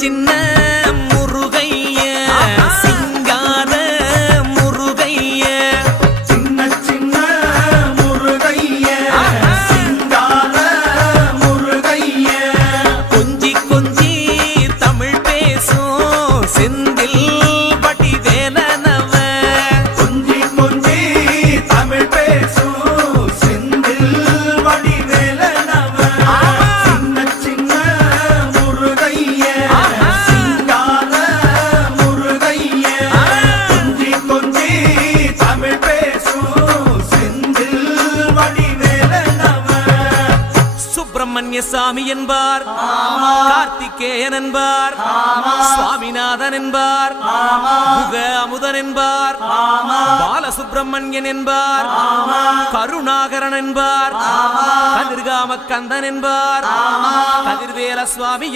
சின்ன முருகைய சிங்கார முருகைய சின்ன சின்ன முருகைய சிங்கார முருகைய கொஞ்சி கொஞ்சி தமிழ் பேசும் செந்தில் வடிவேலனவ கொஞ்சி கொஞ்சி தமிழ் பேசும் செந்தில் வடிவேலனவ சின்ன சின்ன முருகைய சிங்கார முருகைய கொஞ்சி கொஞ்சி தமிழ் பேசும் செந்தில் வடிவேலனவ சுப்பிரமணிய சாமி என்பார், கார்த்திகேயன் என்பார், சுவாமிநாதன் என்பார், முக அமுதன் என்பார், பாலசுப்பிரமணியன் என்பார், கருணாகரன் என்பார், கதிர்காம கந்தன் என்பார், கதிர்வேல சுவாமி